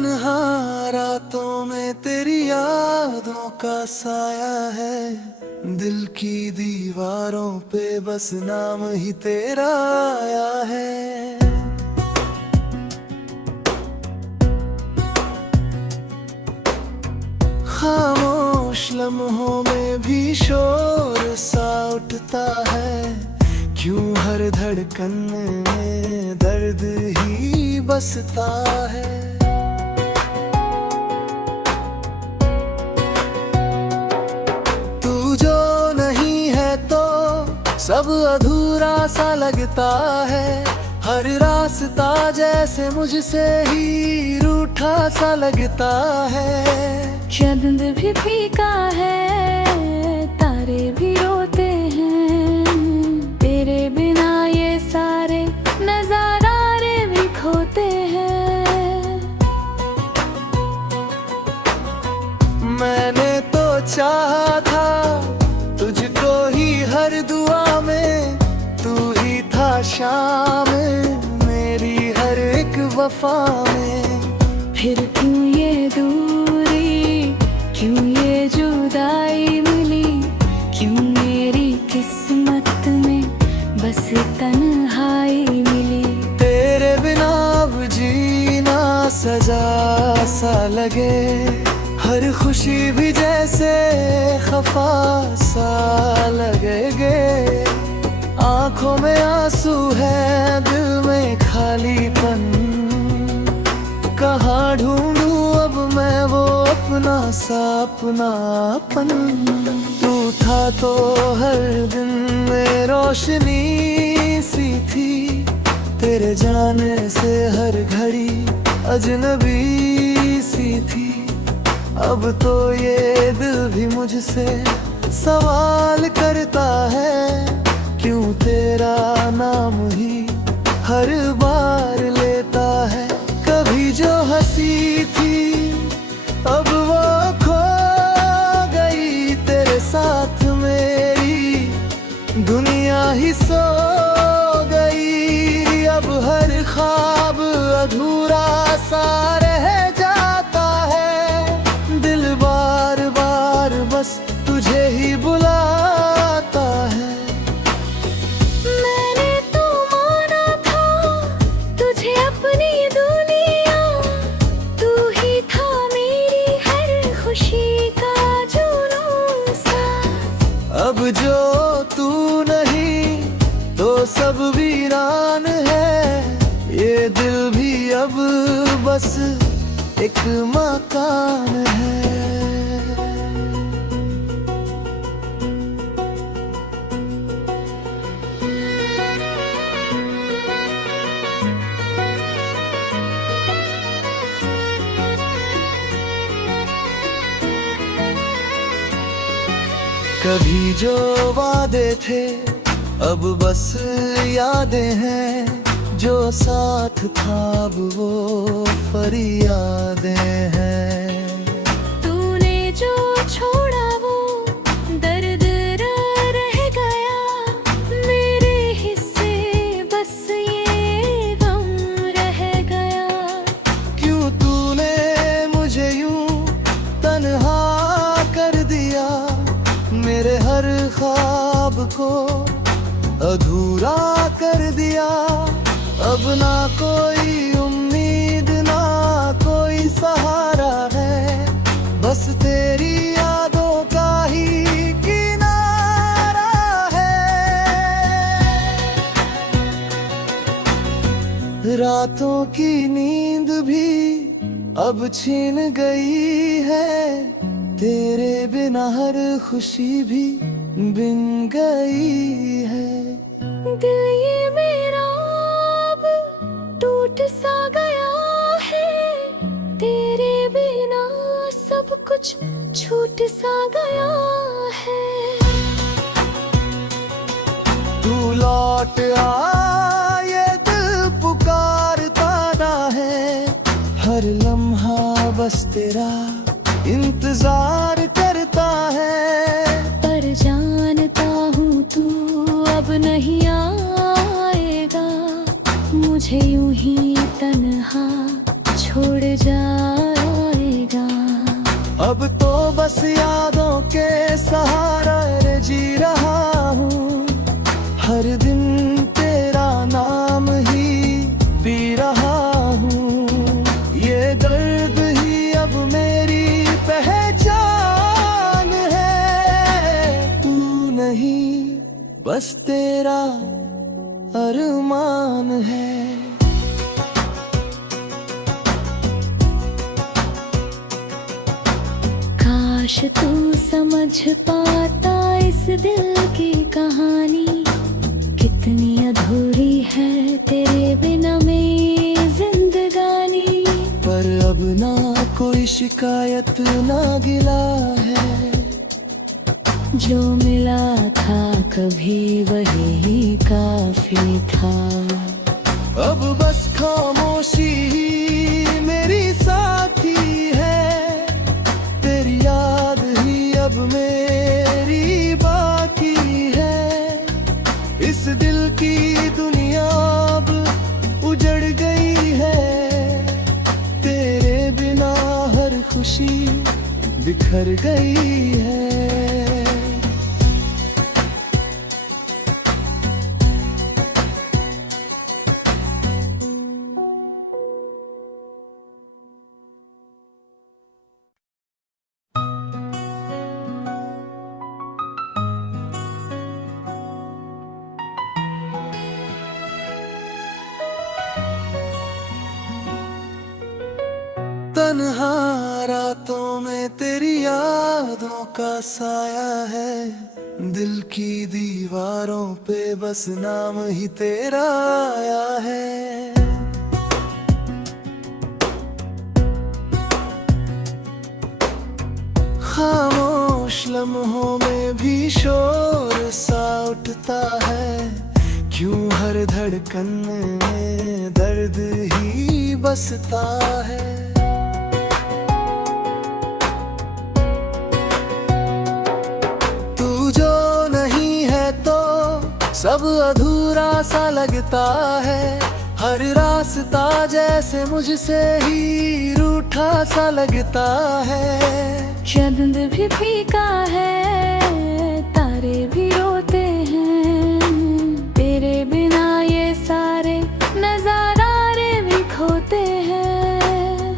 तन्हा रातों में तेरी यादों का साया है। दिल की दीवारों पे बस नाम ही तेरा आया है। खामोश लम्हों में भी शोर सा उठता है। क्यों हर धड़कन में दर्द ही बसता है। तू जो नहीं है तो सब अधूरा सा लगता है। हर रास्ता जैसे मुझसे ही रूठा सा लगता है। चांद भी फीका है, तारे भी रोते हैं। तेरे बिना ये सारे नजारे भी खोते हैं। मैंने तो चाहा था तुझको ही हर दुआ में। तू ही था शामिल मेरी हर एक वफा में। फिर क्यों ये दूरी, क्यों ये जुदाई मिली। क्यों मेरी किस्मत में बस तन्हाई मिली। तेरे बिना अब जीना सजा सा लगे। हर खुशी भी जैसे खफा सा लगेगे। आंखों में आंसू है, दिल में खालीपन। कहाँ ढूंढूं अब मैं वो अपना सा अपनापन। तू था तो हर दिन में रोशनी सी थी। तेरे जाने से हर घड़ी अजनबी सी थी। अब तो ये दिल भी मुझसे सवाल करता है। क्यों तेरा नाम ही हर बार लेता है। कभी जो हंसी थी अब वो खो गई। तेरे साथ मेरी दुनिया ही सो गई। अब हर ख्वाब अधूरा सा रह जाता है। दिल बार बार बस तुझे ही बुलाता है। मैंने तो माना था तुझे अपनी दुनिया। तू ही था मेरी हर खुशी का जुनून सा। अब जो तू नहीं तो सब वीरान है। ये दिल भी अब बस एक मकान है। कभी जो वादे थे अब बस यादें हैं। जो साथ था अब वो फरियादें हैं। तूने जो छोड़ा वो दर्द रह गया। मेरे हिस्से बस ये गम रह गया। क्यों तूने मुझे यूं तन्हा कर दिया। मेरे हर ख्वाब को अधूरा कर दिया। अब ना कोई उम्मीद ना कोई सहारा है। बस तेरी यादों का ही किनारा है। रातों की नींद भी अब छीन गई है। तेरे बिना हर खुशी भी बिन गई है। दिल ये मेरा अब टूट सा गया है। तेरे बिना सब कुछ छूट सा गया है। तू लौट आ ये दिल पुकारता ना है। हर लम्हा बस तेरा इंतजार करता है। पर जानता हूँ तू अब नहीं आएगा। मुझे यूं ही तन्हा छोड़ जाएगा। अब तो बस यादों के सहारे जी रहा हूँ, हर दिन तेरा नाम ही पी रहा हूँ। ये दर्द ही अब मेरी पहचान है, तू नहीं बस तेरा अरमान है। काश तू समझ पाता इस दिल की कहानी, कितनी अधूरी है तेरे बिना मेरी जिंदगानी। पर अब ना कोई शिकायत ना गिला है, जो मिला था कभी वही काफी था। अब बस खामोशी ही मेरी साथी है, तेरी याद ही अब मेरी बाकी है। इस दिल की दुनिया अब उजड़ गई है, तेरे बिना हर खुशी बिखर गई है। तन्हा रातों में तेरी यादों का साया है, दिल की दीवारों पे बस नाम ही तेरा आया है। खामोश लम्हों में भी शोर सा उठता है, क्यों हर धड़कन में दर्द ही बसता है। सब अधूरा सा लगता है, हर रास्ता जैसे मुझसे ही रूठा सा लगता है। चांद भी फीका है, तारे भी रोते हैं, तेरे बिना ये सारे नजारे भी खोते हैं।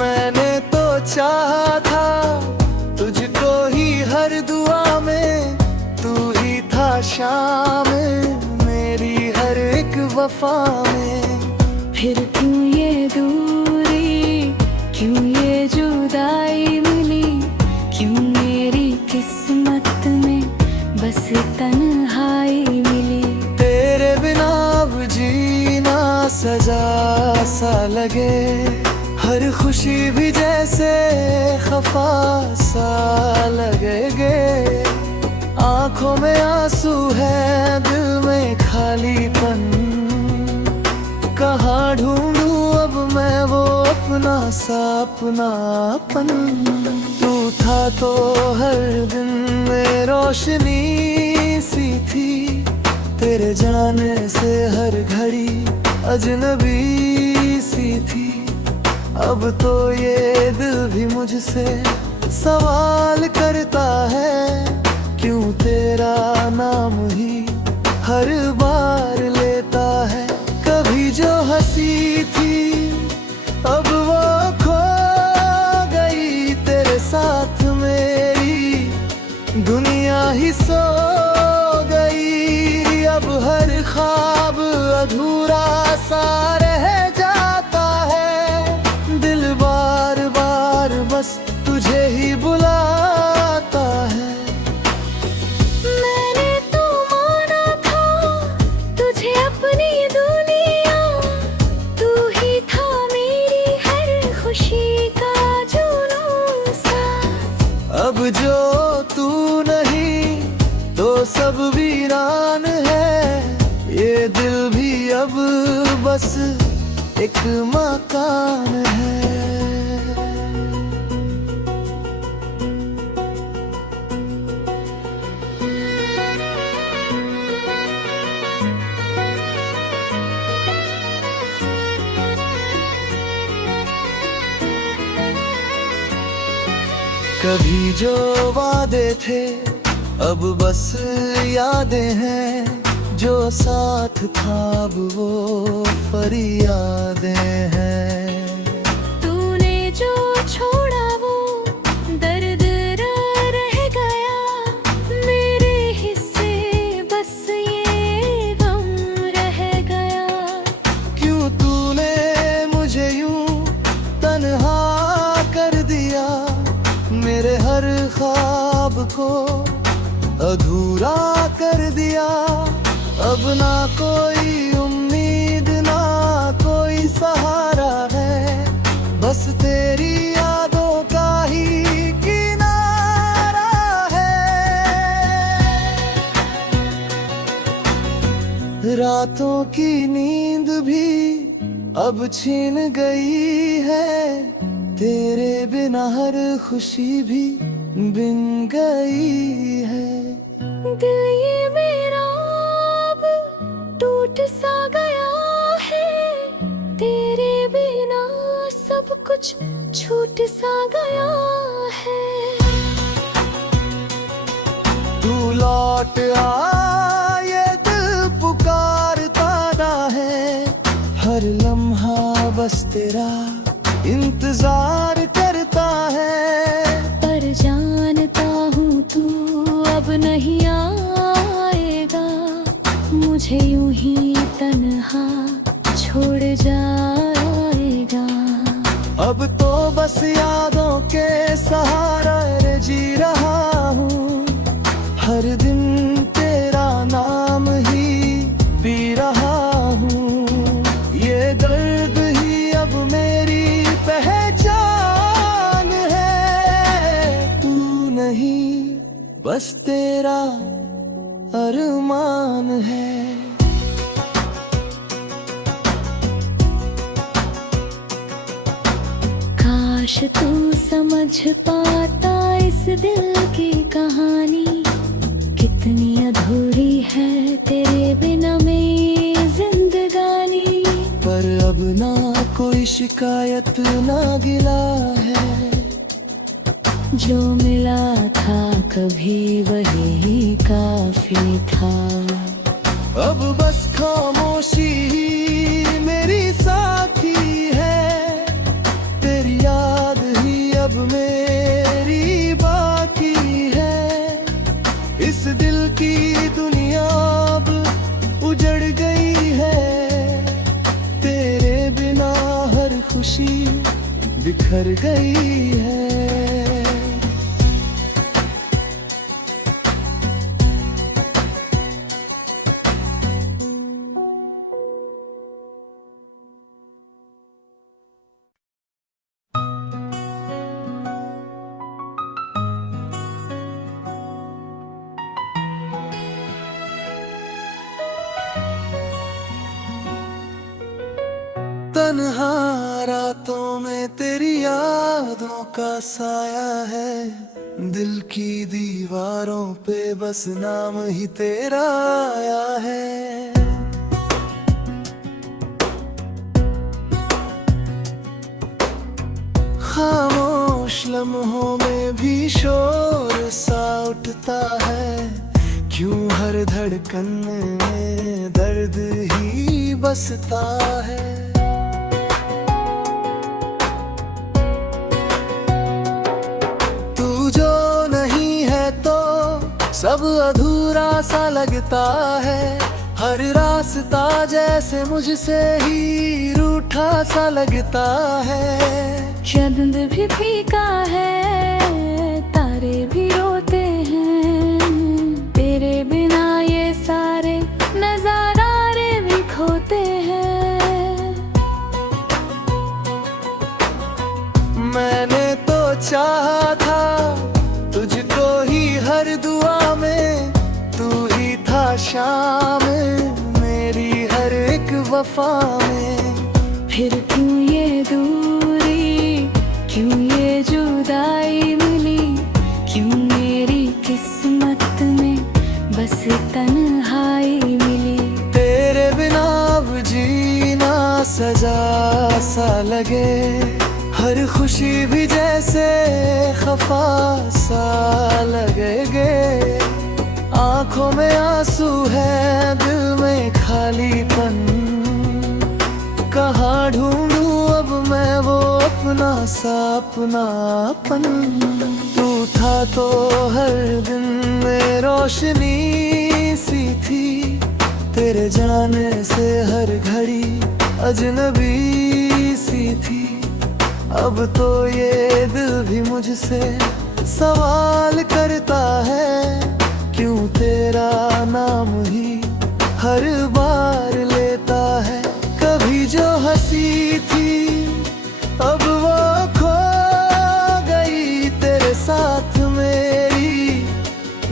मैंने तो चाहा था तुझको ही हर दुआ में, तू ही था शामिल मेरी हर एक वफा में। फिर क्यों ये दूरी, क्यों ये जुदाई मिली, क्यों मेरी किस्मत में बस तन्हाई मिली। तेरे बिना अब जीना सजा सा लगे, हर खुशी भी जैसे खफा सा लगेगे। आंखों में आंसू है, दिल में खालीपन, कहाँ ढूंढूं अब मैं वो अपना सा अपनापन। तू था तो हर दिन में रोशनी सी थी, तेरे जाने से हर घड़ी अजनबी सी थी। अब तो ये दिल भी मुझसे सवाल करता है, क्यों तेरा नाम ही हर बार लेता है। कभी जो हंसी थी अब वो खो गई, तेरे साथ मेरी दुनिया ही सो गई। अब हर ख्वाब अधूरा सा रह जाता है, दिल बार बार बस तुझे ही बुलाता है। मैंने तो माना था तुझे अपनी दुनिया, तू ही था मेरी हर खुशी का जुनून सा। अब जो तू नहीं तो सब वीरान है, ये दिल भी अब बस एक मकान है। कभी जो वादे थे अब बस यादें हैं, जो साथ था अब वो फरियादें हैं। तूने जो छोड़ा वो दर्द रह गया, मेरे हिस्से बस ये गम रह गया। क्यों तूने मुझे यूं तन्हा कर दिया, मेरे हर ख्वाब को अधूरा कर दिया। अब ना कोई उम्मीद ना कोई सहारा है, बस तेरी यादों का ही किनारा है। रातों की नींद भी अब छीन गई है, तेरे बिना हर खुशी भी बिन गई है। दिल ये मेरा अब टूट सा गया है, तेरे बिना सब कुछ छूट सा गया है। तू लौट आ ये दिल पुकारता ना है, हर लम्हा बस तेरा इंतजार करता है। पर जानता हूँ तू अब नहीं आएगा, मुझे यूं ही तन्हा छोड़ जाएगा। अब तो बस यादों के सहारे जी रहा हूँ, हर दिन तेरा नाम ही पी रहा हूँ। ये दर्द ही अब मेरी पहचान है, तू नहीं बस तेरा अरमान है। काश तू समझ पाता इस दिल की कहानी, कितनी अधूरी है तेरे बिना मेरी जिंदगानी। पर अब ना कोई शिकायत ना गिला है, जो मिला था कभी वही काफी था। अब बस खामोशी ही मेरी साथी है, तेरी याद ही अब मेरी बाकी है। इस दिल की दुनिया अब उजड़ गई है, तेरे बिना हर खुशी बिखर गई है। तन्हा रातों में तेरी यादों का साया है, दिल की दीवारों पे बस नाम ही तेरा आया है। खामोश लम्हों में भी शोर सा उठता है, क्यों हर धड़कन में दर्द ही बसता है। सब अधूरा सा लगता है, हर रास्ता जैसे मुझसे ही रूठा सा लगता है। चांद भी फीका है, तारे भी रोते हैं, तेरे बिना ये सारे नजारे भी खोते हैं। मैंने तो चाहा था तुझको ही हर दुआ में, तू ही था शामिल मेरी हर एक वफा में। फिर क्यों ये दूरी, क्यों ये जुदाई मिली, क्यों मेरी किस्मत में बस तन्हाई मिली। सजा सा लगे, हर खुशी भी जैसे खफा सा लगेगे। आंखों में आंसू है, दिल में खालीपन। कहाँ ढूंढूं अब मैं वो अपना सा अपनापन। तू था तो हर दिन में रोशनी सी थी, तेरे जाने से हर घड़ी अजनबी सी थी। अब तो ये दिल भी मुझसे सवाल करता है, क्यों तेरा नाम ही हर बार लेता है। कभी जो हंसी थी अब वो खो गई, तेरे साथ मेरी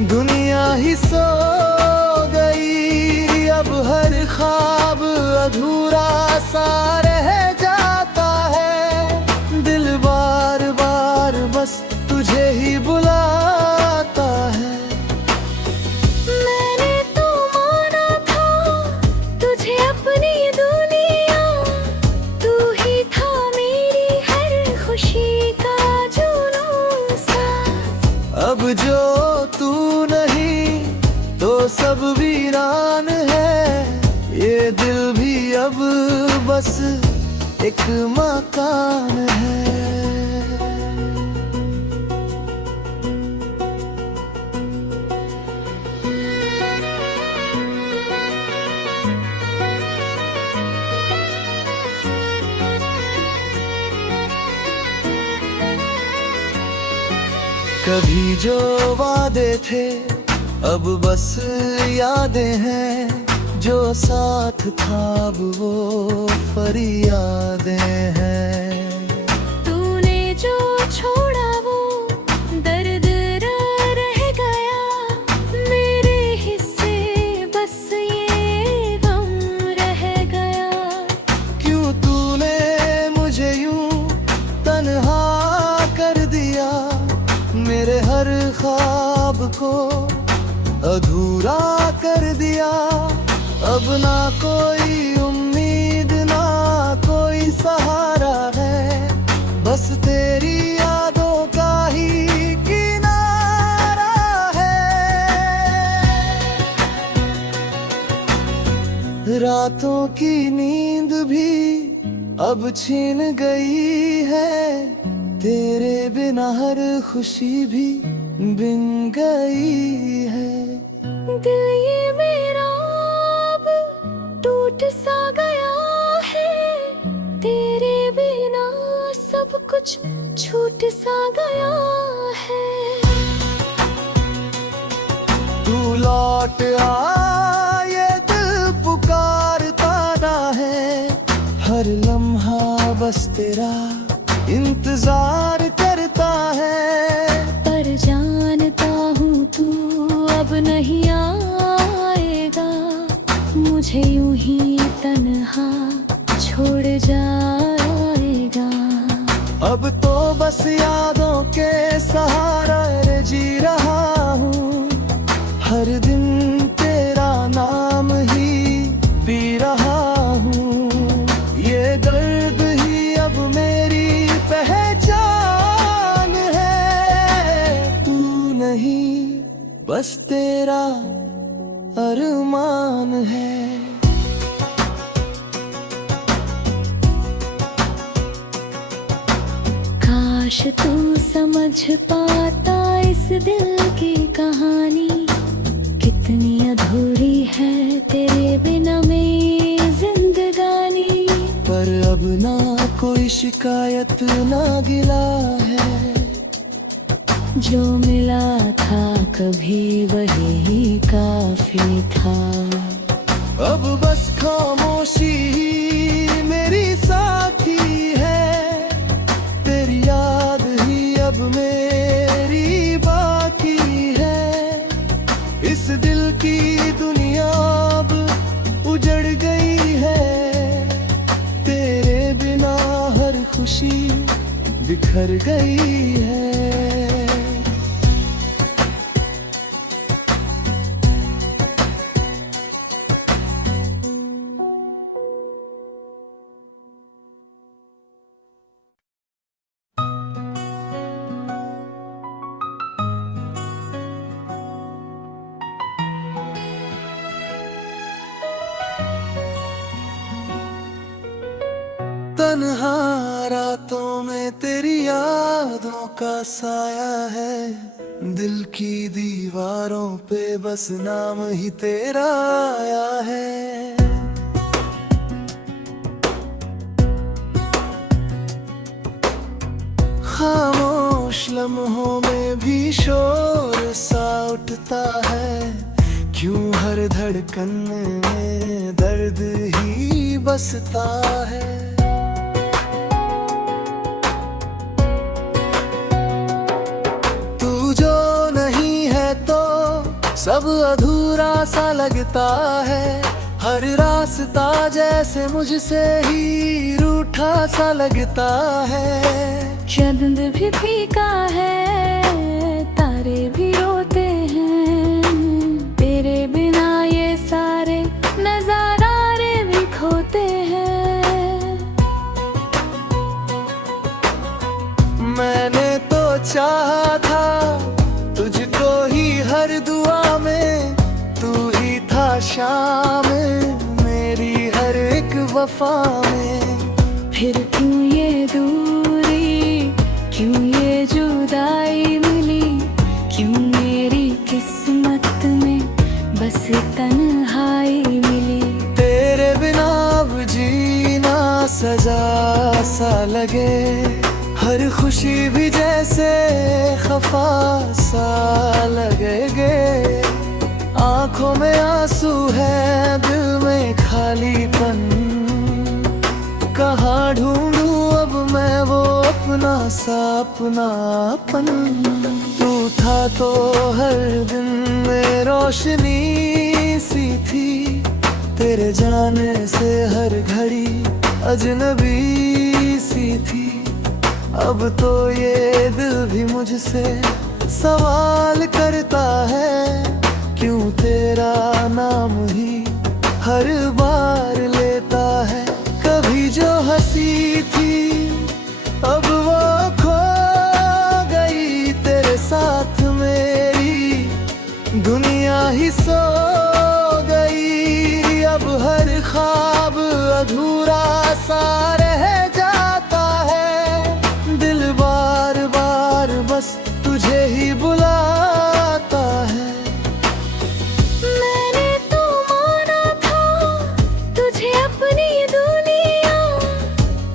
दुनिया ही सो गई। अब हर ख्वाब अधूरा सा रह जाता है, दिल बार बार बस तुझे ही बुलाता है। मैंने तो माना था तुझे अपनी दुनिया, तू ही था मेरी हर खुशी का जुनून सा। अब जो तू नहीं तो सब वीरान है, ये दिल भी अब बस एक मकान है। कभी जो वादे थे अब बस यादें हैं, जो साथ था अब वो फरियादें हैं। तूने जो छोड़ा वो दर्द रह गया, मेरे हिस्से बस ये गम रह गया। क्यों तूने मुझे यूं तन्हा कर दिया, मेरे हर ख्वाब को अधूरा कर दिया। अब ना कोई उम्मीद ना कोई सहारा है, बस तेरी यादों का ही किनारा है। रातों की नींद भी अब छीन गई है, तेरे बिना हर खुशी भी बिन गई है। दिल ये मेरा अब टूट सा गया है, तेरे बिना सब कुछ छूट सा गया है। तू लौट आ ये दिल पुकारता ना है, हर लम्हा बस तेरा इंतजार करता है। पर जानता हूँ तू अब नहीं आएगा, मुझे यूं ही तन्हा छोड़ जाएगा। अब तो बस यादों के सहारे जी रहा हूँ, हर दिन तेरा नाम ही पी रहा हूँ। ये दर्द ही अब मेरी पहचान है, तू नहीं बस तेरा अरमान है। काश तू समझ पाता इस दिल की कहानी, कितनी अधूरी है तेरे बिना मेरी जिंदगानी। पर अब ना कोई शिकायत ना गिला है, जो मिला था कभी वही काफी था। अब बस खामोशी ही मेरी साथी है, तेरी याद ही अब मेरी बाकी है। इस दिल की दुनिया अब उजड़ गई है, तेरे बिना हर खुशी बिखर गई है। रातों में तेरी यादों का साया है, दिल की दीवारों पे बस नाम ही तेरा आया है। खामोश लम्हों में भी शोर सा उठता है, क्यों हर धड़कन में दर्द ही बसता है। तू जो नहीं है तो सब अधूरा सा लगता है, हर रास्ता जैसे मुझसे ही रूठा सा लगता है। चांद भी फीका है, तारे भी रोते हैं, तेरे बिना ये सारे नजारे भी खोते हैं। मैंने तो चाहा था तुझको ही हर दुआ में, तू ही था शामिल मेरी हर एक वफा में। फिर क्यों ये दूरी, क्यों ये जुदाई मिली, क्यों मेरी किस्मत में बस तन्हाई मिली। तेरे बिना अब जीना सजा सा लगे, हर खुशी भी जैसे खफा सा लगेगे। आंखों में आंसू है, दिल में खालीपन, कहाँ ढूंढूं अब मैं वो अपना सा अपनापन। तू था तो हर दिन में रोशनी सी थी, तेरे जाने से हर घड़ी अजनबी सी थी। अब तो ये दिल भी मुझसे सवाल करता है, क्यों तेरा नाम ही हर बार लेता है। कभी जो हंसी थी अब वो खो गई, तेरे साथ मेरी दुनिया ही सो गई। अब हर ख्वाब अधूरा सा रह जाता है, दिल बार बार बस तुझे ही बुलाता है। मैंने तो माना था तुझे अपनी दुनिया,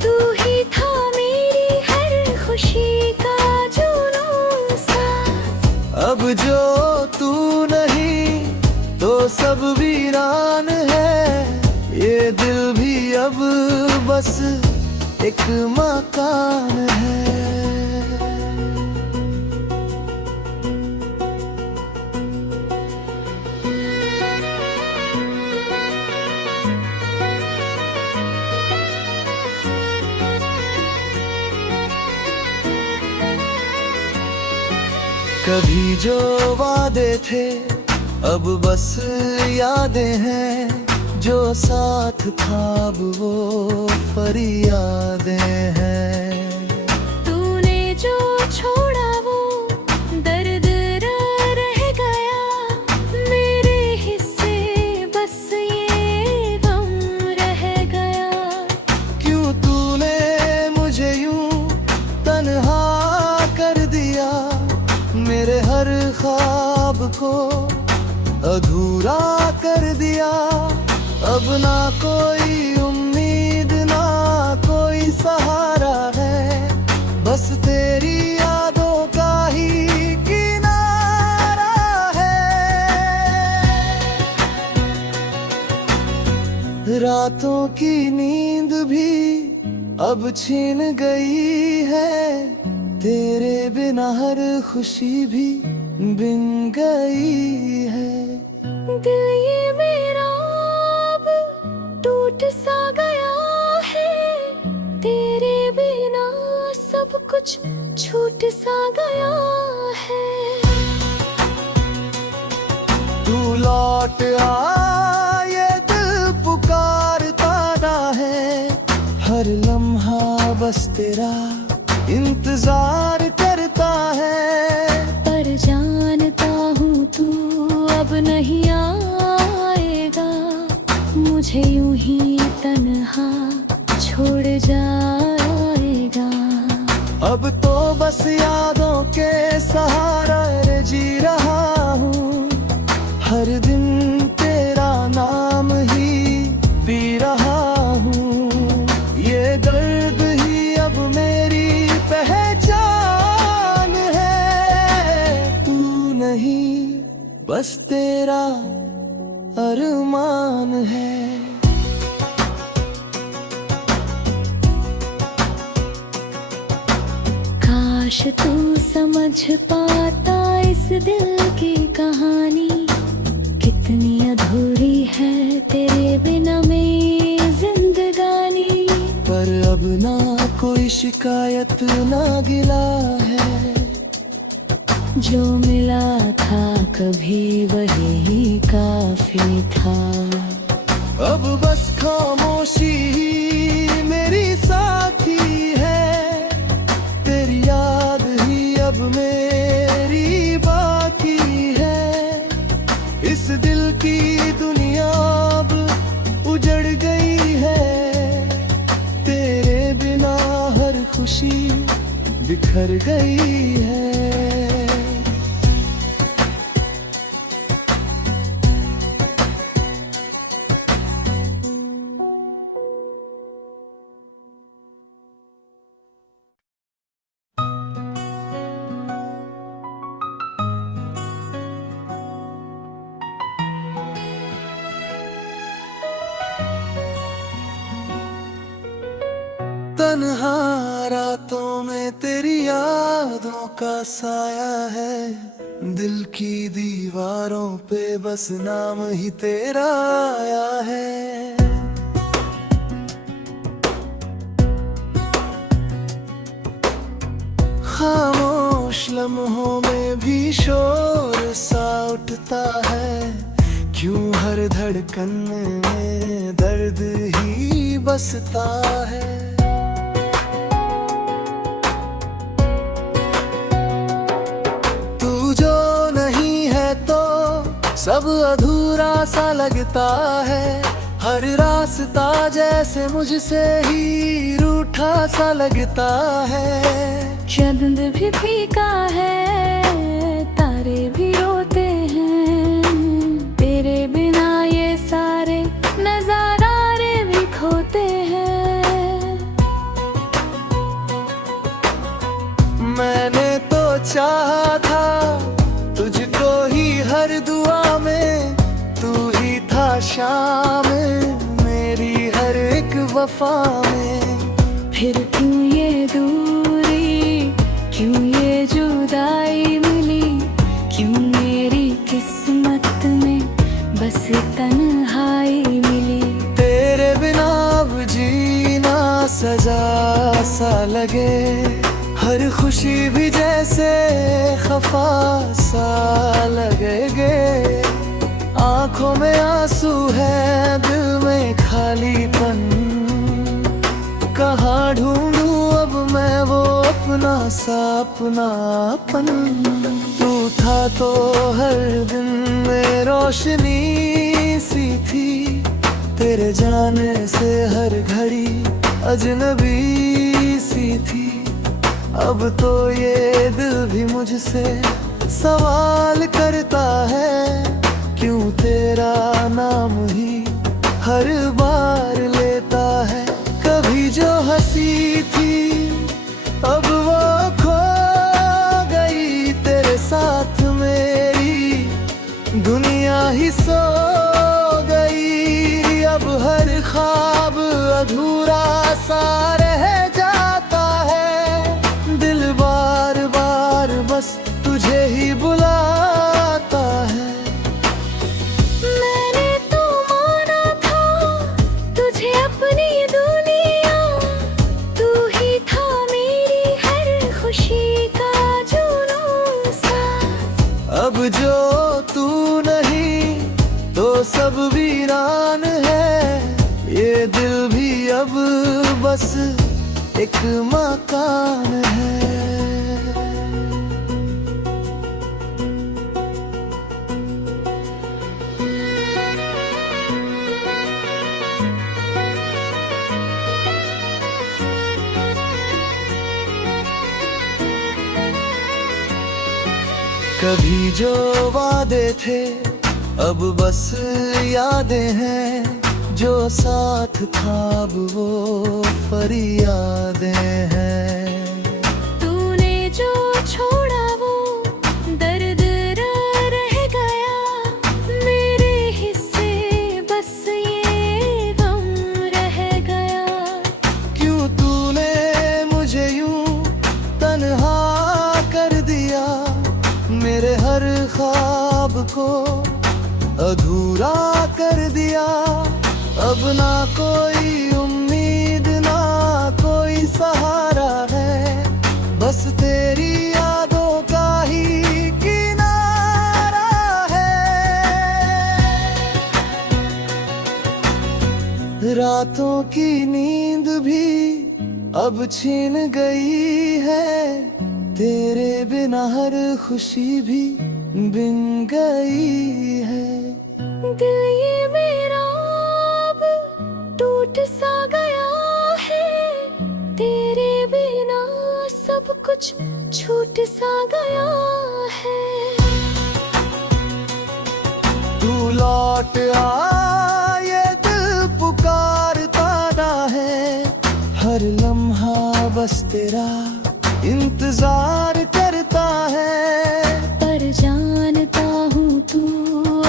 तू ही था मेरी हर खुशी का जुनून सा। अब जो तू नहीं तो सब वीरान है, ये दिल भी अब बस एक मकान है। कभी जो वादे थे अब बस यादें हैं, जो साथ था अब वो फरियादें हैं। तूने जो छोड़ा वो दर्द रह गया, मेरे हिस्से बस ये गम रह गया। क्यों तूने मुझे यूं तन्हा कर दिया, मेरे हर ख्वाब को अधूरा कर दिया। अब ना कोई उम्मीद ना कोई सहारा है, बस तेरी यादों का ही किनारा है। रातों की नींद भी अब छीन गई है, तेरे बिना हर खुशी भी बिन गई है। दिल ये मेरा अब टूट सा गया है, तेरे बिना सब कुछ छूट सा गया है। तू लौट आ ये दिल पुकारता ना है, हर लम्हा बस तेरा इंतजार करता है। पर जानता हूँ तू अब नहीं आएगा, मुझे यूं ही तन्हा छोड़ जाएगा। अब तो बस यादों के सहारा जी रहा हूँ। हर दिन तेरा नाम ही पी रहा हूँ। ये दर्द ही अब मेरी पहचान है। तू नहीं बस तेरा अरमान है। काश तू समझ पाता इस दिल की कहानी, कितनी अधूरी है तेरे बिना मेरी जिंदगानी। पर अब ना कोई शिकायत ना गिला है, जो मिला था कभी वही काफी था। अब बस खामोशी ही मेरी साथी है। तेरी याद ही अब मेरी बाकी है। इस दिल की दुनिया अब उजड़ गई है। तेरे बिना हर खुशी बिखर गई है। तन्हा रातों में तेरी यादों का साया है। दिल की दीवारों पे बस नाम ही तेरा आया है। खामोश लम्हों में भी शोर सा उठता है। क्यों हर धड़कन में दर्द ही बसता है। सब अधूरा सा लगता है। हर रास्ता जैसे मुझसे ही रूठा सा लगता है। चांद भी फीका है, तारे भी रोते हैं। तेरे बिना ये सारे नजारे भी खोते हैं। मैंने तो चाहा था तुझको ही हर दुआ में। तू ही था शामिल मेरी हर एक वफा में। फिर क्यों ये दूरी, क्यों ये जुदाई मिली। क्यों मेरी किस्मत में बस तन्हाई मिली। तेरे बिना अब जीना सजा सा लगे। हर खुशी भी जैसे खफा सा लगेगे। आंखों में आंसू है, दिल में खालीपन। कहाँ ढूंढूं अब मैं वो अपना सा अपनापन। तू था तो हर दिन में रोशनी सी थी। तेरे जाने से हर घड़ी अजनबी सी थी। अब तो ये दिल भी मुझसे सवाल करता है। क्यों तेरा नाम ही हर बार लेता है। कभी जो हंसी थी अब वो खो गई। तेरे साथ मेरी दुनिया ही सो गई। अब हर ख्वाब अधूरा सा रह जाता है। दिल बार बार बस तुझे ही बुलाता है। मैंने तो माना था तुझे अपनी दुनिया। तू ही था मेरी हर खुशी का जुनून सा। अब जो तू नहीं तो सब वीरान है। ये दिल भी अब बस एक मकान है। कभी जो वादे थे अब बस यादें हैं, जो साथ था अब वो फरियादें हैं। तूने जो छोड़ा वो दर्द रह गया, मेरे हिस्से बस ये गम रह गया। क्यों तूने मुझे यूं तन्हा कर दिया, मेरे हर ख्वाब को अधूरा कर दिया। अब ना कोई उम्मीद ना कोई सहारा है, बस तेरी यादों का ही किनारा है। रातों की नींद भी अब छीन गई है, तेरे बिना हर खुशी भी बिन गई है। दिल ये मेरा अब टूट सा गया है, तेरे बिना सब कुछ छूट सा गया है। तू लौट आ ये दिल पुकारता ना है, हर लम्हा बस तेरा इंतजार करता है। पर जानता हूँ तू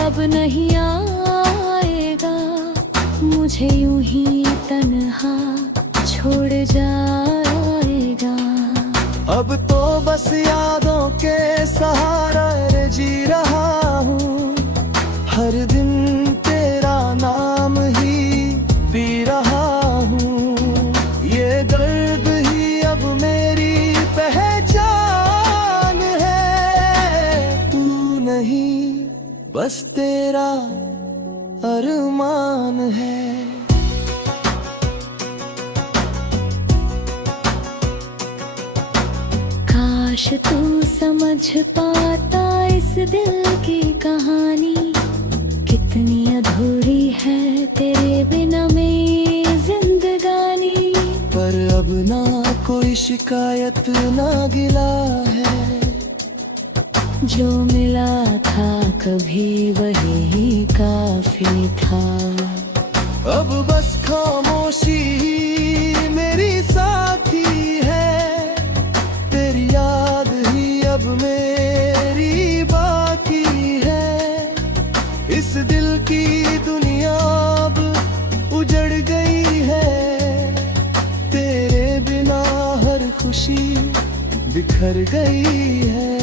अब नहीं आएगा, मुझे यूं ही तन्हा छोड़ जाएगा। अब तो बस यादों के सहारे जी रहा हूँ, हर दिन तेरा नाम ही पी रहा हूँ। ये दर्द ही अब मेरी पहचान है, तू नहीं बस तेरा अरमान है। काश तू समझ पाता इस दिल की कहानी, कितनी अधूरी है तेरे बिना मेरी जिंदगानी। पर अब ना कोई शिकायत ना गिला है, जो मिला था कभी वही काफी था। अब बस खामोशी ही मेरी साथी है, तेरी याद ही अब मेरी बाकी है। इस दिल की दुनिया अब उजड़ गई है, तेरे बिना हर खुशी बिखर गई है।